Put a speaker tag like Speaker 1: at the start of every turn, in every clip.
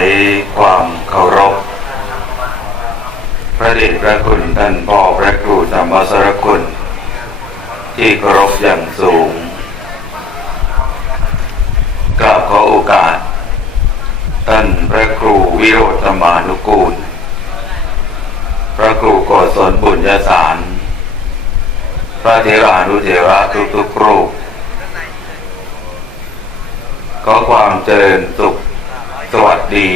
Speaker 1: ยความเคารพ พระเดชพระคุณท่านพ่อพระครูธรรมสรคุณ ที่เคารพอย่างสูงกราบขอโอกาส ท่านพระครูวิโรธธรรมานุกูล พระครูกศลบุญญาสาร พระเทรานุเทระทุกๆรูป ขอความเจริญสุข วัสดี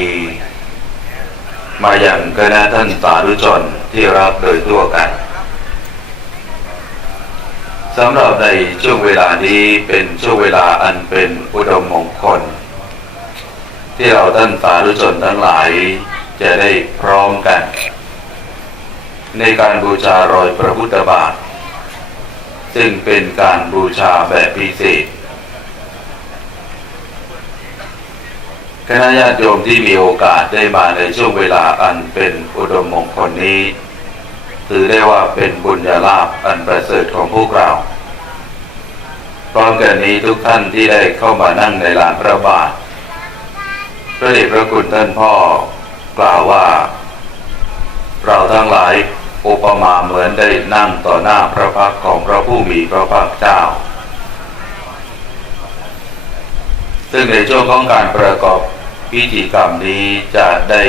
Speaker 1: มาอย่างคณะท่านสาธุชนที่รักโดยทั่วกันสำหรับในช่วงเวลานี้เป็นช่วงเวลาอันเป็นอุดมมงคล ที่เราท่านสาธุชนทั้งหลายจะได้พร้อมกัน ในการบูชารอยพระพุทธบาท ซึ่งเป็นการบูชาแบบพิเศษ คณะญาติโยมที่มีโอกาสได้มาในช่วงเวลาอันเป็นอุดมมงคลนี้ ถือได้ว่าเป็นบุญญาลาภอันประเสริฐของพวกเราพร้อมกันนี้ทุกท่านที่ได้เข้ามานั่งในลานพระบาทพระเดชพระคุณท่านพ่อกล่าวว่า เราทั้งหลายอุปมาเหมือนได้นั่งต่อหน้าพระพักของพระผู้มีพระภาคเจ้า ซึ่งในช่วงของการประกอบ พิธีกรรมนี้จะได้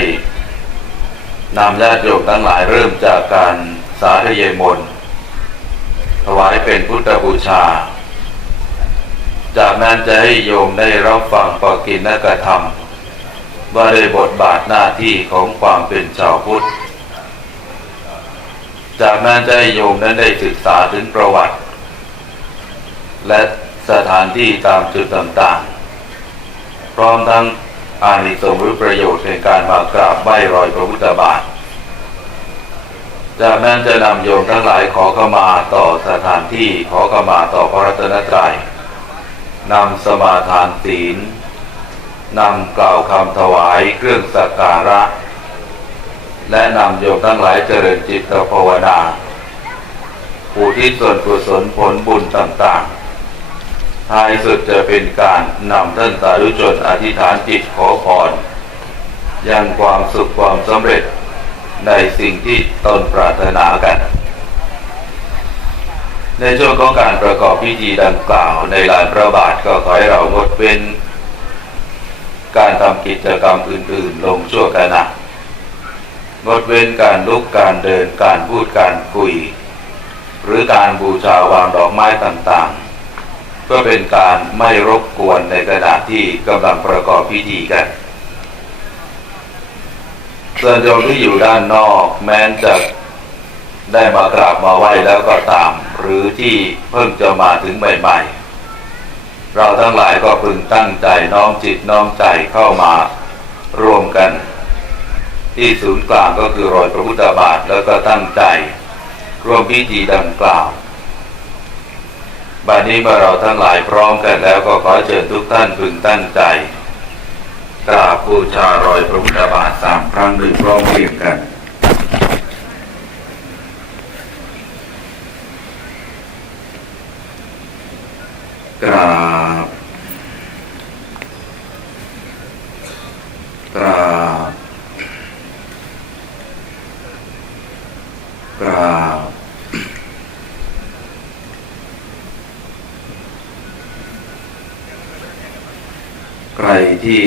Speaker 1: นำญาติโยมทั้งหลายเริ่มจากการสาธยายมนถวายเป็นพุทธบูชา จากนั้นจะให้โยมได้รับฟังปกิณกธรรม ว่าได้บทบาทหน้าที่ของความเป็นชาวพุทธ จากนั้นจะให้โยมนั้นได้ศึกษาถึงประวัติ และสถานที่ตามจุดต่างๆ พร้อมทั้ง อานิสงส์หรือประโยชน์ในการมากราบไหว้รอยพระพุทธบาทจากนั้นจะนำโยมทั้งหลายขอเข้ามาต่อสถานที่ขอเข้ามาต่อพระรัตนตรัยนำสมาทานศีลนำกล่าวคำถวายเครื่องสักการะ และนำโยมทั้งหลายเจริญจิตภาวนาผู้ที่ส่วนกุศลผลบุญต่างๆ ท้ายสุดจะเป็นการนำท่านสาธุชนอธิษฐานจิตขอพรยังความสุขความสำเร็จในสิ่งที่ตนปรารถนากัน ในช่วงของการประกอบพิธีดังกล่าวในลานพระบาทก็ขอให้เรางดเว้น การทำกิจกรรมอื่น ๆ ลงชั่วขณะงดเว้นการลุกการเดินการพูดการคุย หรือการบูชาวางดอกไม้ต่างๆ ก็เป็นการไม่รบกวนในขณะที่กำลังประกอบพิธีกันส่วนโยมที่อยู่ด้านนอกแม้จะได้มากราบมาไหว้แล้วก็ตาม หรือที่เพิ่งจะมาถึงใหม่ ๆ เราทั้งหลายก็พึงตั้งใจน้อมจิตน้อมใจเข้ามารวมกัน ที่ศูนย์กลางก็คือรอยพระพุทธบาทแล้วก็ตั้งใจ รวมพิธีดังกล่าว บัดนี้เมื่อเราทั้งหลายพร้อมกันแล้วก็ขอเชิญทุกท่านพึงตั้งใจกราบบูชารอยพระพุทธบาทสามครั้งหนึ่งพร้อมเพรียงกัน กราบ กราบ กราบ ใคร ที่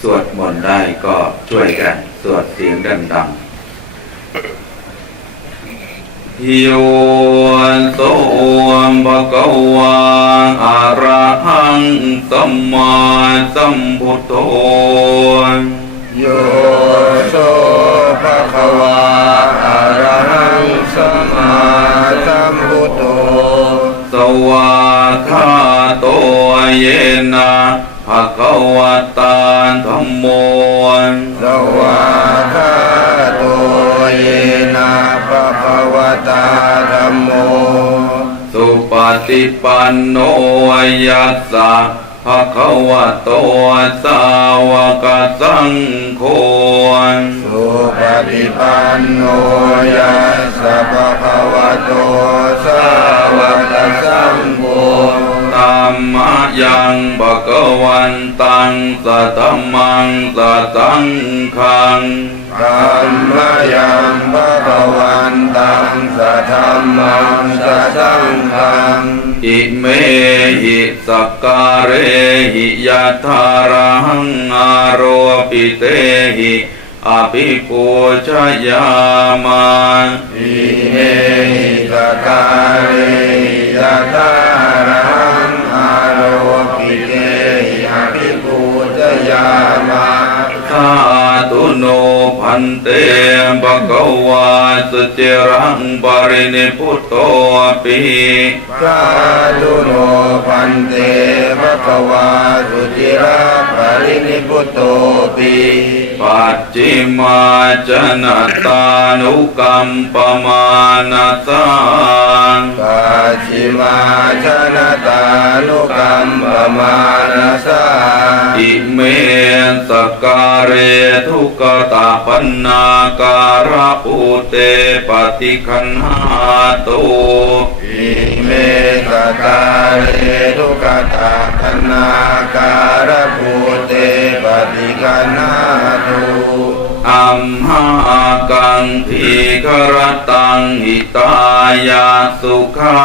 Speaker 1: สวดมนต์ได้ก็ช่วยกัน สวดเสียงดังๆโยนโตภะคะวาอะระหังสัมมาสัมพุทโธ
Speaker 2: โยโสภะคะวาอะระหังสัมมาสัมพุทโธ
Speaker 1: สวาคาโตเยนะะคะวะตาธัมโม
Speaker 2: สวาคาโตเยนะภะคะวะตาธัมโม
Speaker 1: สุปฏิปันโนยัสสะภะคะวะโตสาวกสังโฆ
Speaker 2: สุปฏิปันโนยัสสะภะคะวะโตสาวกสังโฆ
Speaker 1: ตรรมยังบกวันตังสัทธมังสัทธังคัง
Speaker 2: ธรรมยังพระวันตังสัทธรรมังสัทธังคัง
Speaker 1: อิเมหิสักการเรหิยะธารังอารวปิเตหิอภิปูชยามา
Speaker 2: อิเมหิสการเรยะตาามา
Speaker 1: สาธุโนพันเตภะคะวาสุเจรังปรินิพุตโตปิ
Speaker 2: สาธุโนพันเตภะคะวาสุจิระปรินิพุตโตปี
Speaker 1: ปัจจิมาจนตานุกัมปมานาสัง
Speaker 2: ปัจฉิมาชนะตานุกรรมปมานาสา
Speaker 1: อิเม สกการเรทุกตาปันนาการะอุเตปฏิคันหาตุ
Speaker 2: อิเมตตาเรทุกตาธนาการะภูเตปฏิกันาตุ
Speaker 1: อัมหากังทีครตังหิตายาสุขา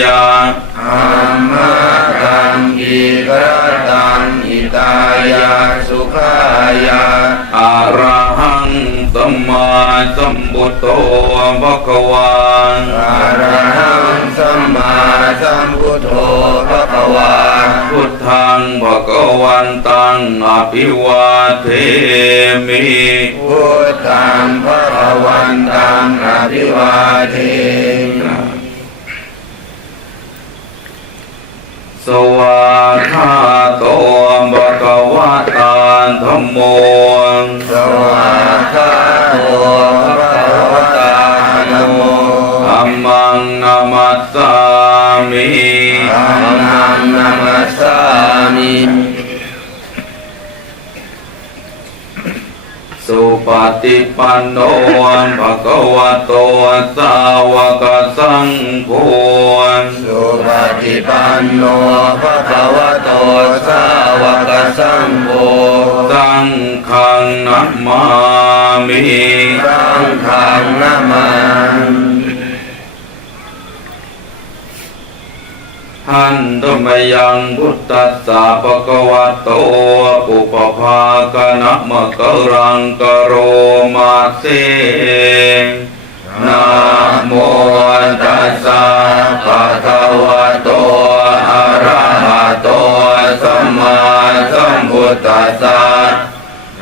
Speaker 1: ยา
Speaker 2: อัมมาตังอีกระตังอิตายา
Speaker 1: สัมพุทโธภะคะวา
Speaker 2: อะระหังสัมมาสัมพุทโธภะคะวา
Speaker 1: พุทธังภะคะวันตังอภิวาเทมิ
Speaker 2: พุทธังพระวันตังอภิวาเท
Speaker 1: สวาคาโตภะคะวะตา ธัมโม
Speaker 2: สวาคาโตพระวตานะโม
Speaker 1: ธัมมังนามัสสามิ
Speaker 2: ธัมมังนามัสสามิ
Speaker 1: สุปฏิปันโนภะคะวะโตสาวกสังโฆ
Speaker 2: สุปฏิปันโนภะคะวะโตสาวกสังโฆ
Speaker 1: สังนัมมามิ
Speaker 2: สังฆังนามา
Speaker 1: หันธมยังพุทธัสสะภะคะวะโตปุปภาคนะมะกะรังกะโรมาเสนะโมตัสสะภะคะวะโตอะระหะโตสัมมาสัมพุทธัสสะ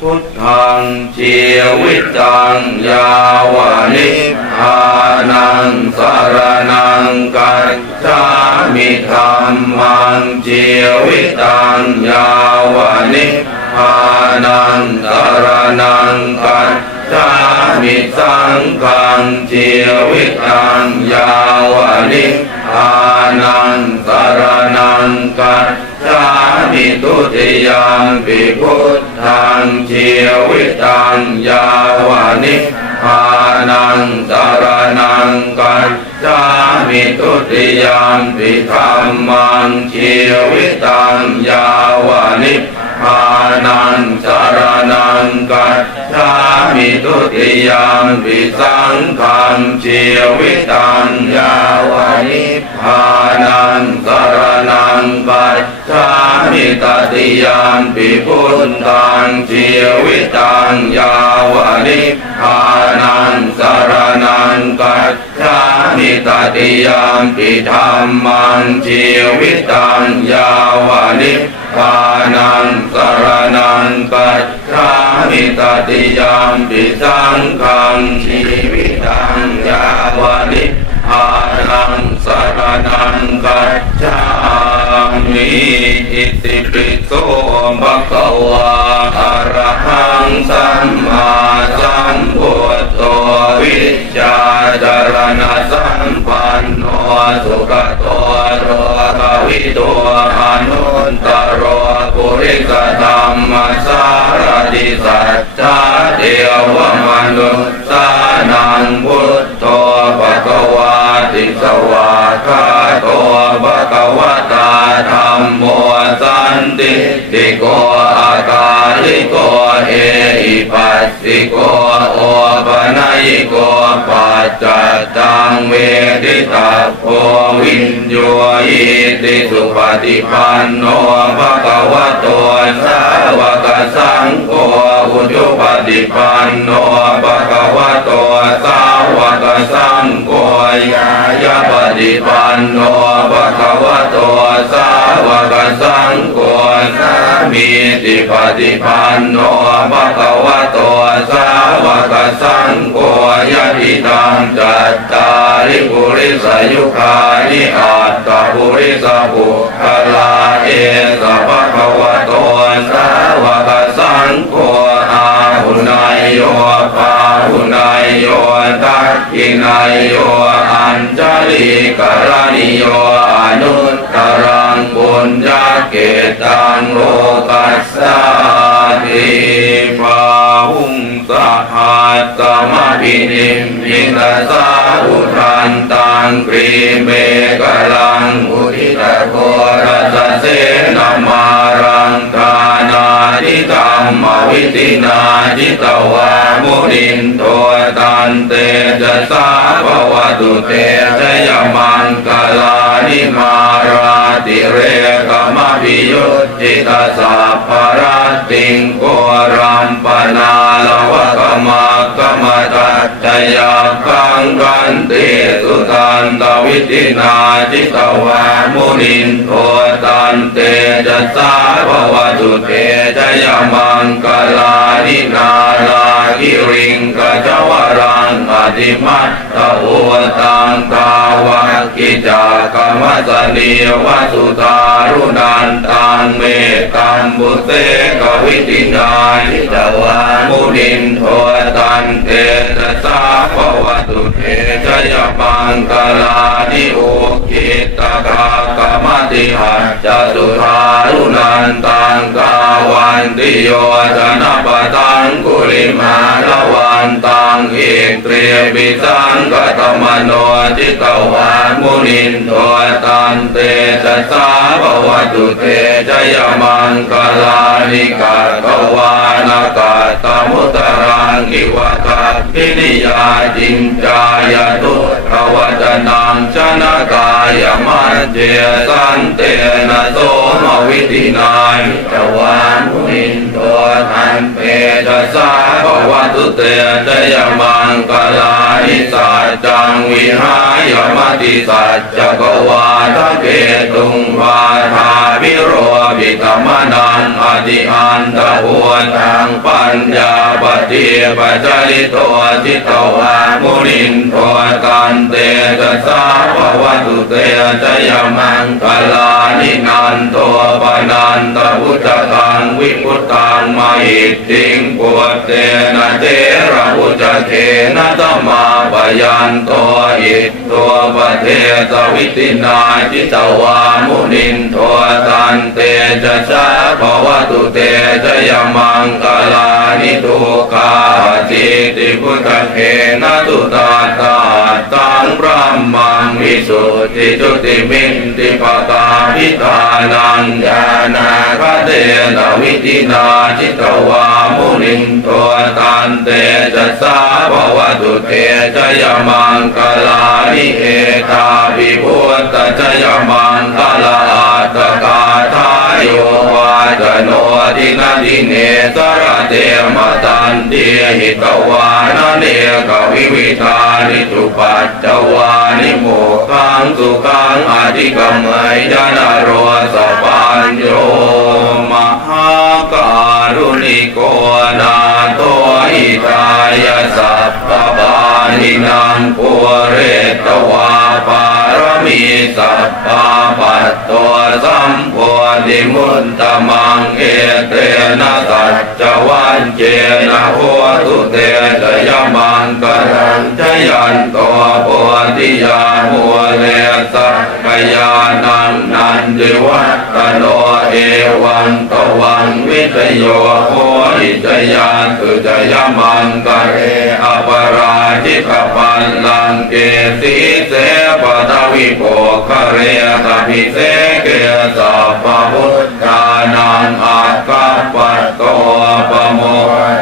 Speaker 1: พุทธังชีวิตังยาวานิพานังสารนังกัจจามิธรรมังชีวิตังยาวานิพานังสารนังกัจจามิสังฆังชีวิตังยาวานิพ พานังสารนังกัจจามิตุติยามปิพุทธังเชีวิตังยาวานิพานังสารนังกัจจามิตุติยามปิธรรมังเชีวิตังยาวานิพ พานังสารนังกัจจามิตุติยามปิสังฆังชีวิตังยาวานิพานังสารนังกัจจามิตติยามปิพุทธังชีวิตังยาวานิพานังสารนังกัจจามิตติยามปิธรรมังชีวิตังยาวานิพ ทานังสารนังกัจจามิตติยามปิสังขังชีวิตังยาวนิทานังสารนังกัจจามิอิติปิโสภะคะวะอะระหังสัมมา โธวิวิจารณสัมปันโนสุขโตโรกวิโตอนุตตโรปุริสธรรมสารติสัจจเทวมนุษย์สานังพุทโธภะคะวาติสวาคาโตภ ติโกอากาลิโกเอหิปัสสิโกโอปนัยโกปัจจตังเวทิตาโพวินโยอิติสุปฏิปันโนภะคะวะโตสาวกสังโฆ อุจุปฏิปันโนภะคะวะโตสาวกสังโฆยายาปฏิปันโนภะคะวะโตสาวกสังโฆสามีติปฏิปันโนภะคะวะโตสาวกสังโฆยะติตังจัตตาริปุริสยุคานิอัตตปุริสปุคลา ปาหุนายโยทักขินายโยอัญจลิกรณิโยอนุตตรังปุญญเกตังโลกัสสาติปาหุงสหัสสมพินิมมิตาสาอุทันตังกรีเมกลังอุทิตโกรัสเส มวิตินาจิตวามุนินโทตันเตจะสาภวตุเตชยมังกลานิมาราติเรกมพิยุตจิตาสัพพรติงโกรัมปนาลวะกมากมตา จยาคังกันติสุตันตวิตินาจิตวามุนินโอตันเตจัสาภวตุเตจยมังกลานินาลา กิริงกจวรังอติมัตตะอุตังกาวะกิจากรรมสนีวสุตารุนันตังเมตัมบุเตกวิตินาจิตวามุนินโทตันเตจะสาภวตุเตชยมังกลานิโอกิตกากรรมติหัจจตุทารุนันตังกา ติโยชนะปตังกุลิมาลวันตังเอกเตรียปิสังกตมโนจิตวามุนินโทตันเตจะสาภวตุเตจยมังกลานิกาตวานากาตมุตรังอิวตาปินิยาจินจายตุภวจนังชนะกายมัจเจสันเตนะโสมวิตินายจวา มุนินโททันเปจะสาภวตุเตจยมังกลานิสัจจังวิหายมติสัจจกวาทเกตุงวาทาวิโรวิตมนังอธิอันตะหัวตังปัญญาปฏิปัจจลิโตจิตวามุนินโทตันเตจสาภวตุเตจยมังกลานินันโตปนันตพุทธตัง วิพุตตังมาอิติงปวดเตนะเตระพุทธเทนะตมาปยันโตอิตัวปเทสวิตินาจิตวามุนินโทตันเตจะสาภวตุเตจะยมังกลานิทุกาจิติพุทธเทนะตุตาตาตังพระมังวิสุทธิจุติมินติปตาพิธานังญาณา เตนะวิตินาจิตวามุนินโทตันเตจะสาภวตุเตจยมังกลานิเอตาวิพุตตจยมังกลาอัตกาทายโยวาจโนทินาทิเนสระเตมตันเตหิตวานเนกวิวิธานิจุปัจจวานิโมขังสุขังอธิกรรมยจนโร โกนาโตอิตายสัพพบานินังปุเรตวาปารมีสัพพาปัตโตสัมโพธิมุตตมังเอเตนะสัจจวันเจนะโหตุเตจยมังกรังจยันตัวปวติยามัวเลสักกยานังนันติวัตโน เอวันตวังวิทโยโหอิจยาตุจยมันกะเรอปราจิตปัลลังเกสีเสปตวิโภคะเรตพิเสเกสัพพุทธานังอาคัปปัตโตปโม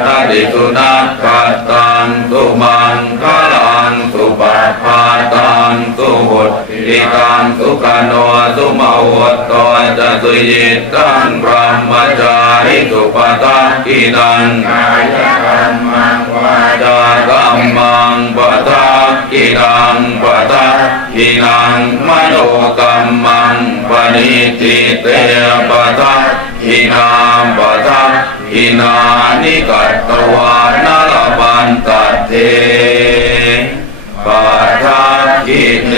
Speaker 1: ทติสุนัขขัตตังสุมังคา ตังสุหุตติตังสุขโนสุมาวุตตจะสุยิตังพรหมจาริสุปตักกินัง
Speaker 2: กายกรรมังวาจา
Speaker 1: จากัมมังปะทักกินังปะทักกินังมโนกัมมังปณิจิเตปะทักกินาปะทักกินานิกัตตวานาลปันตเท ปะทังกิเล